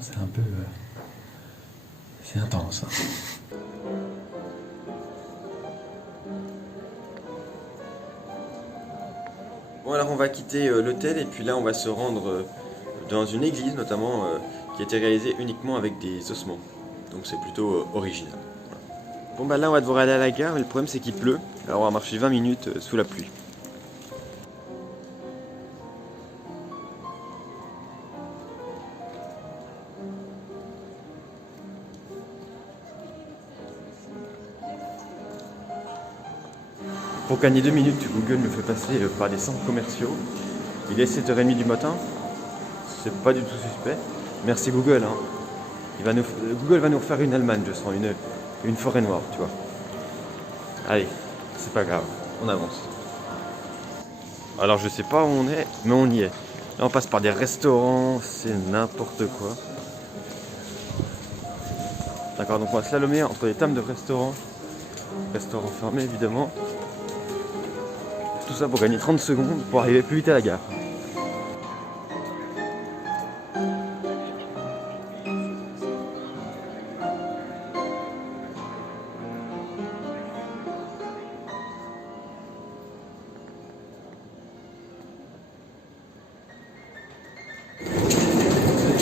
c'est un peu... c'est intense. Hein. Bon alors on va quitter l'hôtel et puis là on va se rendre dans une église notamment qui a été réalisée uniquement avec des ossements. Donc c'est plutôt original. Voilà. Bon bah là on va devoir aller à la gare mais le problème c'est qu'il pleut. Alors on va marcher 20 minutes sous la pluie. Pour gagner 2 minutes, Google me fait passer par des centres commerciaux. Il est 7h30 du matin. C'est pas du tout suspect. Merci Google. Hein. Google va nous refaire une Allemagne, je sens, une forêt noire, tu vois. Allez, c'est pas grave, on avance. Alors je sais pas où on est, mais on y est. Là on passe par des restaurants, c'est n'importe quoi. D'accord, donc on va slalomer entre les tables de restaurants. Restaurants fermés évidemment. Tout ça pour gagner 30 secondes pour arriver plus vite à la gare.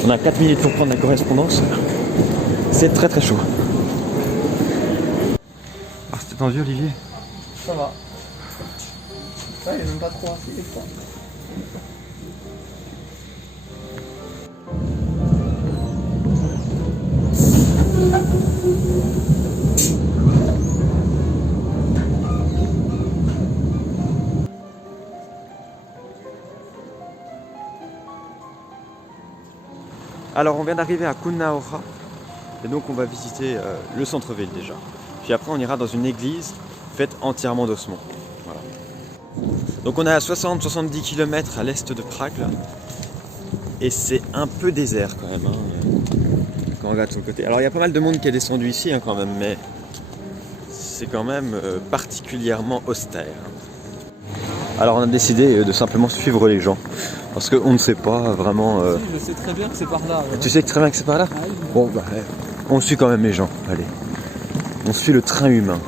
On a 4 minutes pour prendre la correspondance. C'est très très chaud. Ah, c'était tendu Olivier? Ça va. Ouais, il est même pas trop assez froid. Alors on vient d'arriver à Kunnaocha et donc on va visiter le centre-ville déjà. Puis après on ira dans une église faite entièrement d'ossements. Voilà. Donc on est à 60-70 km à l'est de Prague là. Et c'est un peu désert quand même, hein, quand on regarde de son côté. Alors il y a pas mal de monde qui est descendu ici hein, quand même, mais c'est quand même particulièrement austère. Alors on a décidé de simplement suivre les gens, parce qu'on ne sait pas vraiment... Je sais très bien que c'est par là. Ouais. Tu sais très bien que c'est par là? Ah, oui, Bon bah on suit quand même les gens, allez. On suit le train humain.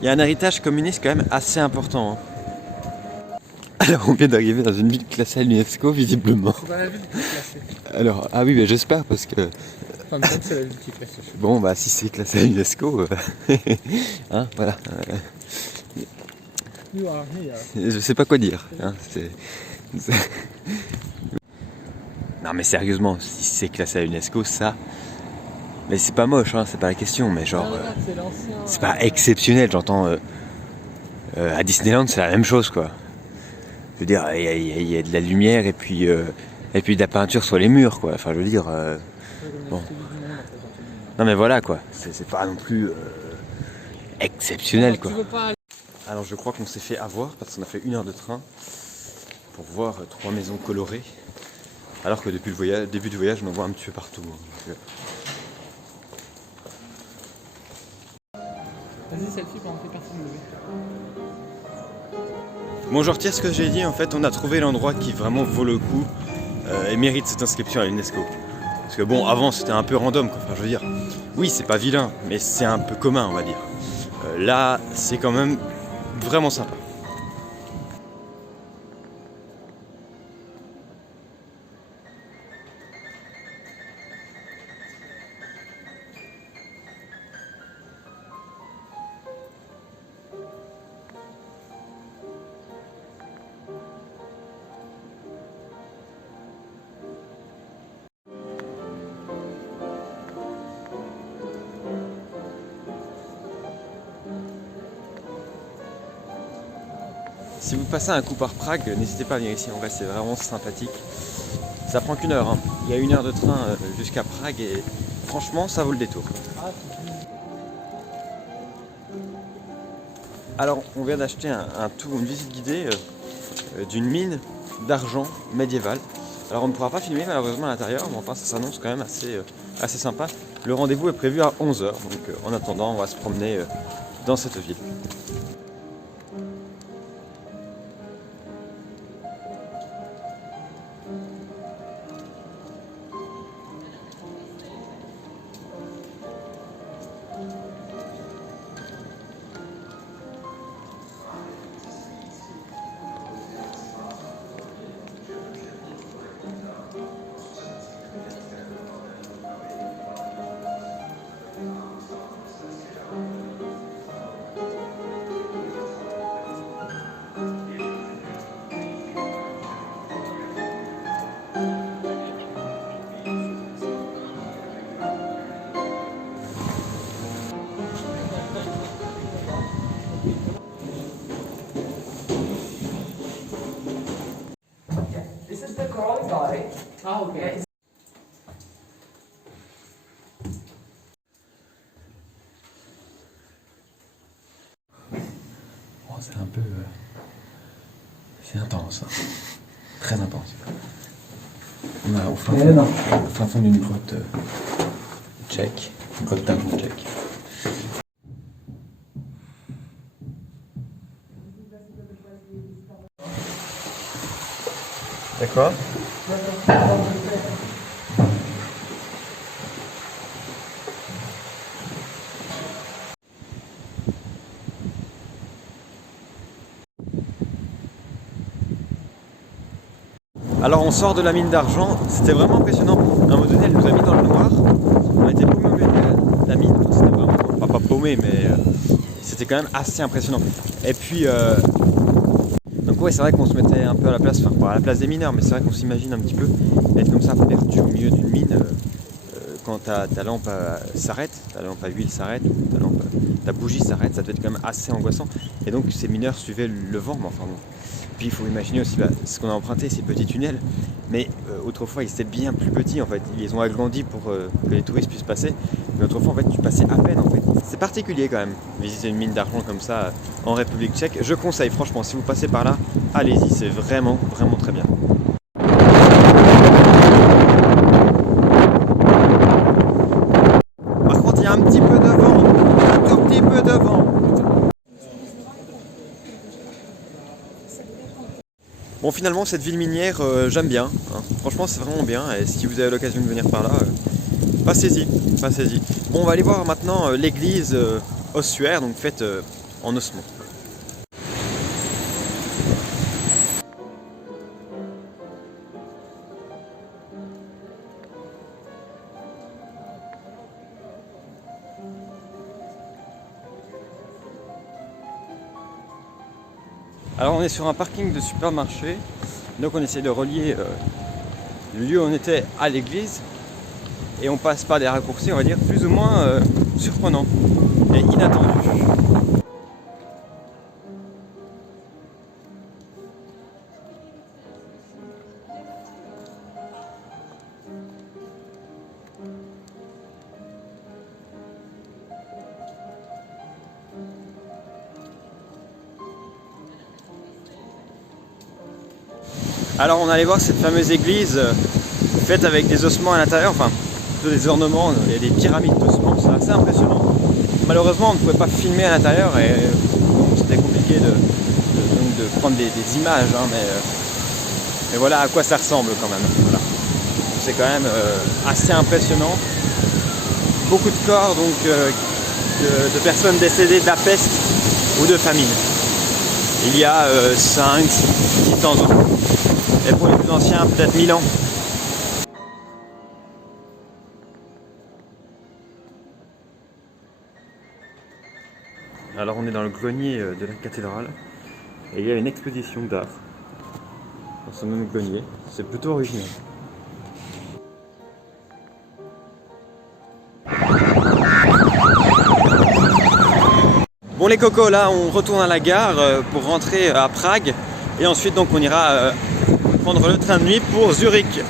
Il y a un héritage communiste quand même assez important. Hein. Alors on vient d'arriver dans une ville classée à l'UNESCO visiblement. C'est pas la ville qui est classée. Alors, ah oui mais j'espère parce que... Enfin, même c'est la ville qui est classée. Bon bah si c'est classé à l'UNESCO, hein, voilà. Je sais pas quoi dire. Hein, Non mais sérieusement, si c'est classé à l'UNESCO, ça... Mais c'est pas moche, hein, c'est pas la question, mais genre... c'est pas exceptionnel, j'entends... à Disneyland c'est la même chose quoi. Je veux dire, il y a de la lumière et puis de la peinture sur les murs quoi. Enfin je veux dire... bon. Non mais voilà quoi, c'est pas non plus exceptionnel quoi. Alors je crois qu'on s'est fait avoir parce qu'on a fait 1 heure de train pour voir 3 maisons colorées. Alors que depuis le début du voyage on en voit un petit peu partout. Hein. Vas-y, selfie pendant que personne ne le met. Bon, je retire ce que j'ai dit, en fait on a trouvé l'endroit qui vraiment vaut le coup et mérite cette inscription à l'UNESCO. Parce que bon, avant c'était un peu random quoi, enfin je veux dire, oui c'est pas vilain, mais c'est un peu commun on va dire. Là c'est quand même vraiment sympa. Si vous passez un coup par Prague, n'hésitez pas à venir ici, en vrai c'est vraiment sympathique. Ça prend qu'1 heure, hein. Il y a 1 heure de train jusqu'à Prague et franchement ça vaut le détour. Alors on vient d'acheter un tour, une visite guidée d'une mine d'argent médiévale. Alors on ne pourra pas filmer malheureusement à l'intérieur, mais enfin ça s'annonce quand même assez sympa. Le rendez-vous est prévu à 11 h, donc en attendant on va se promener dans cette ville. right? Oh, okay. Oh, c'est un peu... c'est intense, hein. Très intense. On est au fin fond d'une grotte tchèque, une grotte d'argent tchèque. D'accord. Alors on sort de la mine d'argent, c'était vraiment impressionnant. À un moment donné, elle nous a mis dans le noir. On était paumé au milieu de la mine. C'était vraiment, pas paumé, mais c'était quand même assez impressionnant. Et puis, donc ouais, c'est vrai qu'on se mettait un peu à la place, enfin pas à la place des mineurs, mais c'est vrai qu'on s'imagine un petit peu être comme ça perdu au milieu d'une mine quand ta lampe s'arrête, ta lampe à huile s'arrête, ou ta bougie s'arrête, ça doit être quand même assez angoissant. Et donc ces mineurs suivaient le vent, mais enfin bon. Puis il faut imaginer aussi ce qu'on a emprunté, ces petits tunnels. Mais autrefois, ils étaient bien plus petits en fait. Ils les ont agrandis pour que les touristes puissent passer. Mais autrefois, en fait, tu passais à peine en fait. C'est particulier quand même, visiter une mine d'argent comme ça en République tchèque. Je conseille franchement, si vous passez par là, allez-y, c'est vraiment, vraiment très bien. Par contre, il y a un petit peu de vent, un tout petit peu de vent. Bon, finalement, cette ville minière, j'aime bien. Hein. Franchement, c'est vraiment bien. Et si vous avez l'occasion de venir par là, passez-y, passez-y. Bon, on va aller voir maintenant l'église ossuaire, donc faite en ossements. Alors, on est sur un parking de supermarché. Donc, on essaie de relier le lieu où on était à l'église. Et on passe par des raccourcis, on va dire, plus ou moins surprenants et inattendus. Alors on allait voir cette fameuse église faite avec des ossements à l'intérieur, enfin plutôt des ornements, il y a des pyramides d'ossements, c'est assez impressionnant. Malheureusement on ne pouvait pas filmer à l'intérieur et c'était compliqué de prendre des images, hein, mais voilà à quoi ça ressemble quand même. Voilà. C'est quand même assez impressionnant. Beaucoup de corps donc, de personnes décédées de la peste ou de famine. Il y a 500-600 ans. Et pour les plus anciens, peut-être 1000 ans. Alors on est dans le grenier de la cathédrale et il y a une exposition d'art dans ce même grenier. C'est plutôt original. Bon les cocos, là on retourne à la gare pour rentrer à Prague et ensuite donc on ira prendre le train de nuit pour Zurich.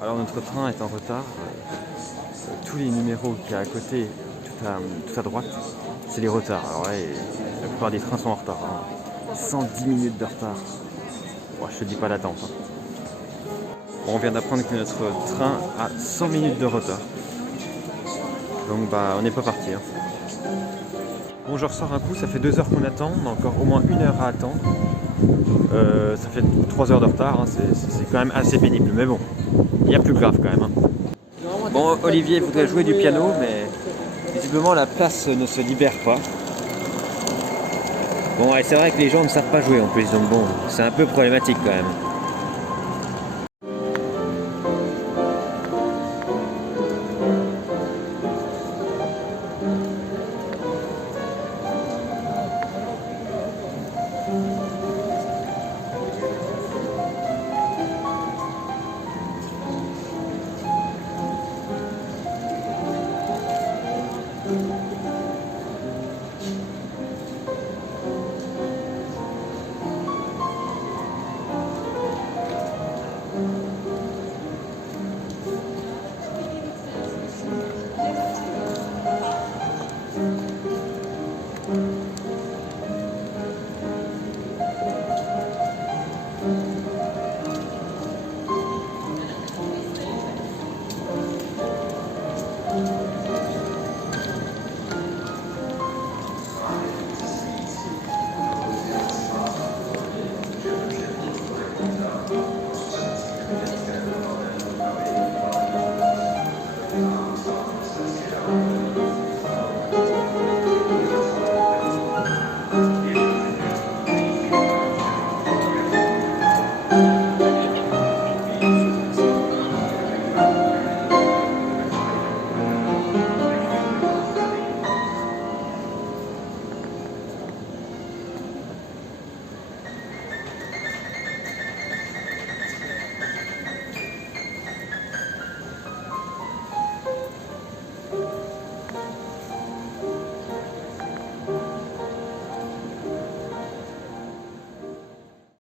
Alors notre train est en retard. Tous les numéros qu'il y a à côté, tout à droite, c'est les retards. Alors là, la plupart des trains sont en retard. Hein. 110 minutes de retard. Bon, je te dis pas l'attente. Hein. Bon, on vient d'apprendre que notre train a 100 minutes de retard. Donc bah on n'est pas parti. Hein. Bon, je ressors un coup, ça fait 2 heures qu'on attend, on a encore au moins 1 heure à attendre. Ça fait 3 heures de retard, hein. C'est quand même assez pénible, mais bon, il y a plus grave quand même. Hein. Bon, Olivier voudrait jouer du piano, mais visiblement la place ne se libère pas. Bon, et c'est vrai que les gens ne savent pas jouer en plus, donc bon, c'est un peu problématique quand même.